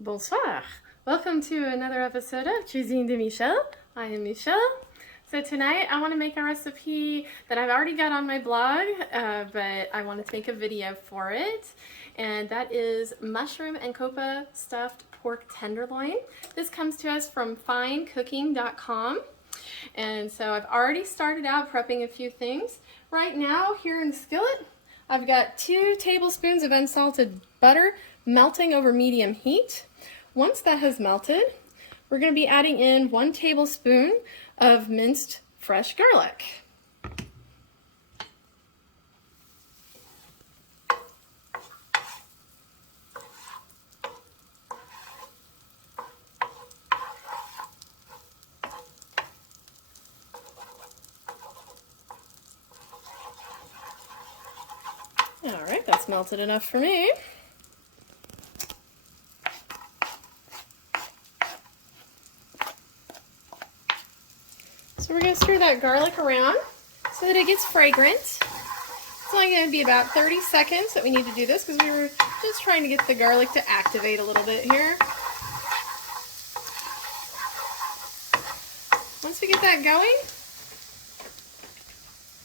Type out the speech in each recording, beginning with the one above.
Bonsoir. Welcome to another episode of Cuisine de Michel. I am Michelle. So tonight I want to make a recipe that I've already got on my blog, but I want to make a video for it. And that is mushroom and Coppa stuffed pork tenderloin. This comes to us from finecooking.com. And so I've already started out prepping a few things. Right now, here in the skillet, I've got 2 tablespoons of unsalted butter melting over medium heat. Once that has melted, we're going to be adding in 1 tablespoon of minced fresh garlic. All right, that's melted enough for me. So we're going to stir that garlic around so that it gets fragrant. It's only going to be about 30 seconds that we need to do this because we were just trying to get the garlic to activate a little bit here. Once we get that going,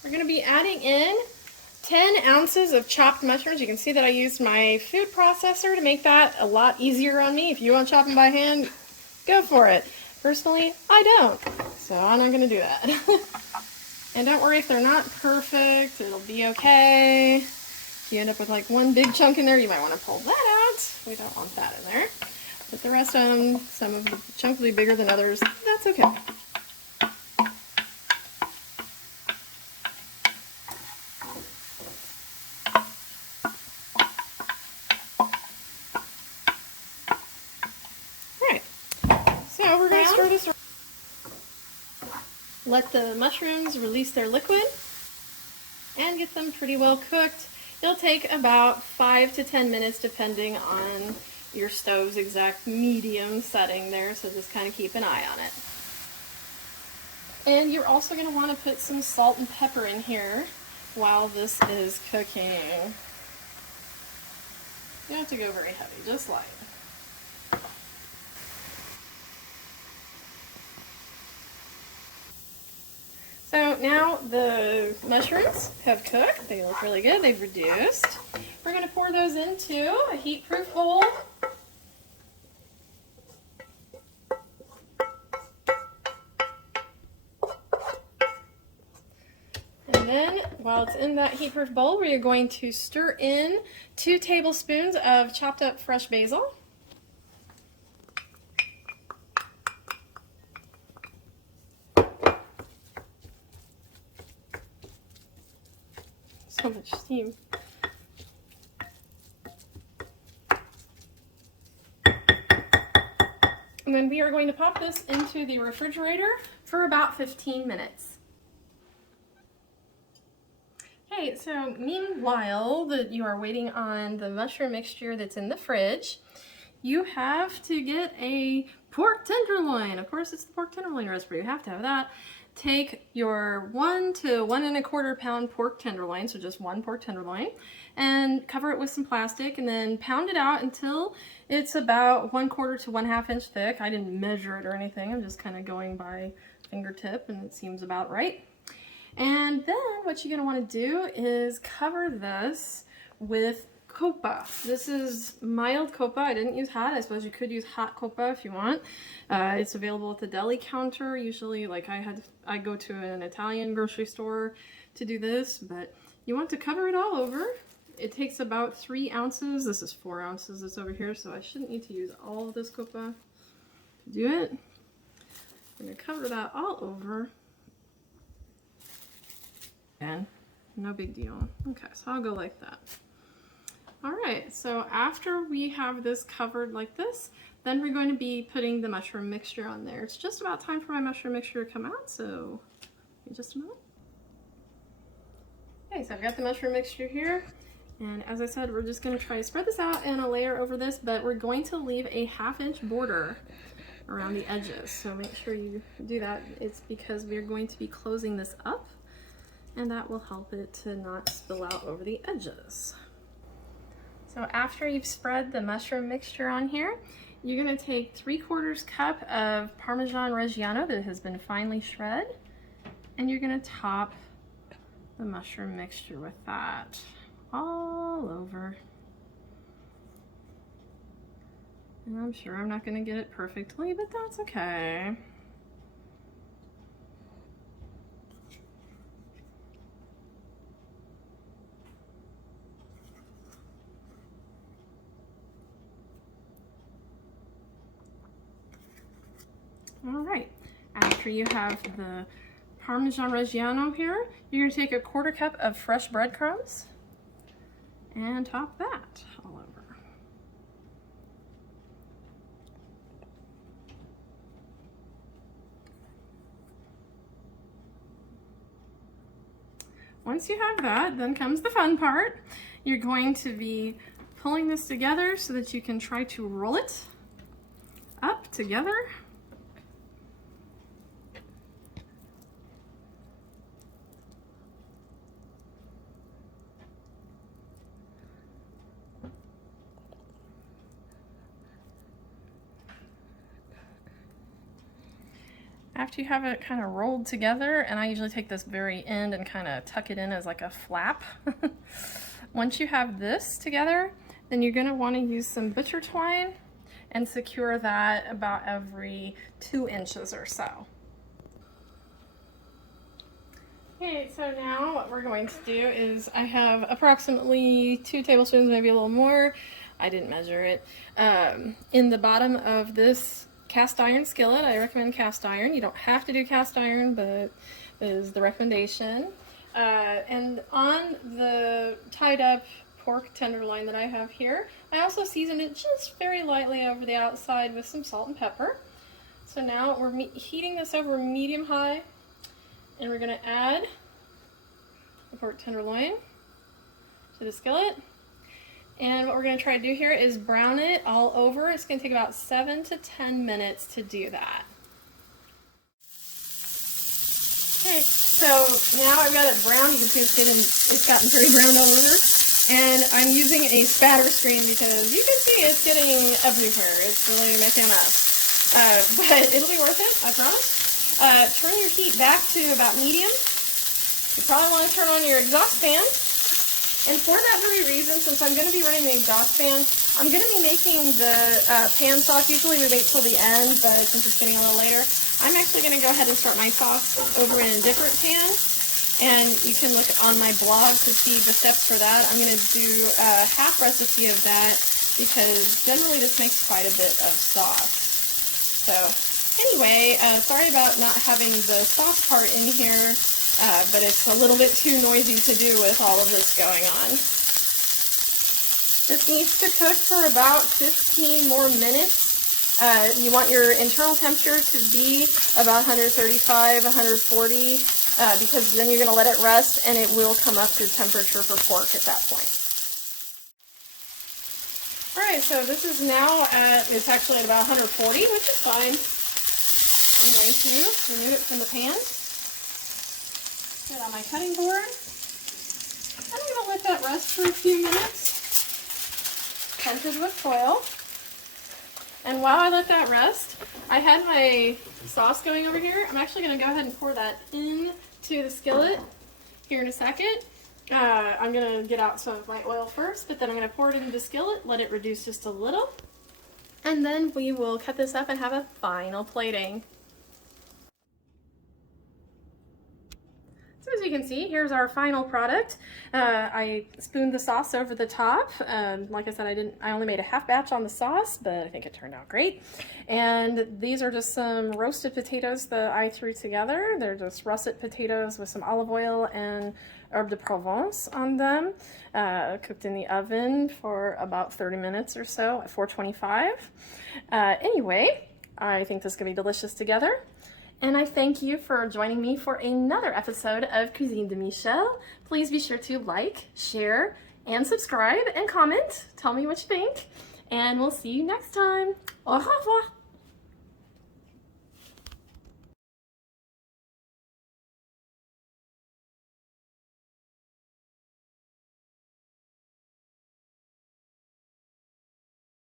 we're going to be adding in 10 ounces of chopped mushrooms. You can see that I used my food processor to make that a lot easier on me. If you want to chop them by hand, go for it. Personally, I don't, so I'm not going to do that. And don't worry if they're not perfect, it'll be okay. If you end up with like one big chunk in there, you might want to pull that out. We don't want that in there. But the rest of them, some of the chunks will be bigger than others, that's okay. So we're going to stir this around. Let the mushrooms release their liquid and get them pretty well cooked. It'll take about 5 to 10 minutes depending on your stove's exact medium setting there, so just kind of keep an eye on it. And you're also going to want to put some salt and pepper in here while this is cooking. You don't have to go very heavy, just light. So now the mushrooms have cooked. They look really good. They've reduced. We're going to pour those into a heat-proof bowl. And then while it's in that heat-proof bowl, we are going to stir in 2 tablespoons of chopped up fresh basil. So much steam. And then we are going to pop this into the refrigerator for about 15 minutes. Okay, so meanwhile that you are waiting on the mushroom mixture that's in the fridge, you have to get a pork tenderloin. Of course, it's the pork tenderloin recipe. You have to have that. Take your 1 to 1 1/4 pound pork tenderloin, so just 1 pork tenderloin, and cover it with some plastic and then pound it out until it's about 1/4 to 1/2 inch thick. I didn't measure it or anything. I'm just kind of going by fingertip and it seems about right. And then what you're going to want to do is cover this with Coppa. This is mild Coppa. I didn't use hot. I suppose you could use hot Coppa if you want. It's available at the deli counter. Usually, like I go to an Italian grocery store to do this, but you want to cover it all over. It takes about 3 ounces. This is 4 ounces that's over here, so I shouldn't need to use all of this Coppa to do it. I'm going to cover that all over. And no big deal. Okay, so I'll go like that. Alright, so after we have this covered like this, then we're going to be putting the mushroom mixture on there. It's just about time for my mushroom mixture to come out, so in just a moment. Okay, so I've got the mushroom mixture here, and as I said, we're just going to try to spread this out in a layer over this, but we're going to leave a 1/2 inch border around the edges, so make sure you do that. It's because we're going to be closing this up, and that will help it to not spill out over the edges. So after you've spread the mushroom mixture on here, you're gonna take 3/4 cup of Parmesan Reggiano that has been finely shredded, and you're gonna top the mushroom mixture with that all over. And I'm sure I'm not gonna get it perfectly, but that's okay. All right, after you have the Parmesan Reggiano here, you're gonna take 1/4 cup of fresh breadcrumbs and top that all over. Once you have that, then comes the fun part. You're going to be pulling this together so that you can try to roll it up together. After you have it kind of rolled together, and I usually take this very end and kind of tuck it in as like a flap. Once you have this together, then you're going to want to use some butcher twine and secure that about every 2 inches or so. Okay, so now what we're going to do is I have approximately 2 tablespoons, maybe a little more, I didn't measure it, in the bottom of this cast iron skillet. I recommend cast iron. You don't have to do cast iron, but is the recommendation. And on the tied up pork tenderloin that I have here, I also seasoned it just very lightly over the outside with some salt and pepper. So now we're heating this over medium high, and we're going to add the pork tenderloin to the skillet. And what we're going to try to do here is brown it all over. It's going to take about 7 to 10 minutes to do that. Okay, so now I've got it browned. You can see it's gotten very browned all over. And I'm using a spatter screen because you can see it's getting everywhere. It's really making a mess. But it'll be worth it, I promise. Turn your heat back to about medium. You probably want to turn on your exhaust fan. And for that very reason, since I'm going to be running the exhaust fan, I'm going to be making the pan sauce. Usually we wait till the end, but since it's getting a little later, I'm actually going to go ahead and start my sauce over in a different pan. And you can look on my blog to see the steps for that. I'm going to do a half recipe of that because generally this makes quite a bit of sauce. So anyway, sorry about not having the sauce part in here. But it's a little bit too noisy to do with all of this going on. This needs to cook for about 15 more minutes. You want your internal temperature to be about 135, 140, because then you're going to let it rest and it will come up to temperature for pork at that point. Alright, so this is now it's actually at about 140, which is fine. I'm going to remove it from the pan. Put it on my cutting board. I'm going to let that rest for a few minutes, coated with foil. And while I let that rest, I had my sauce going over here. I'm actually going to go ahead and pour that into the skillet here in a second. I'm going to get out some of my oil first, but then I'm going to pour it into the skillet, let it reduce just a little, and then we will cut this up and have a final plating. So as you can see, here's our final product. I spooned the sauce over the top. Like I said, I only made a half batch on the sauce, but I think it turned out great. And these are just some roasted potatoes that I threw together. They're just russet potatoes with some olive oil and herbe de Provence on them, cooked in the oven for about 30 minutes or so at 425. Anyway, I think this is gonna be delicious together. And I thank you for joining me for another episode of Cuisine de Michel. Please be sure to like, share, and subscribe and comment. Tell me what you think. And we'll see you next time. Au revoir.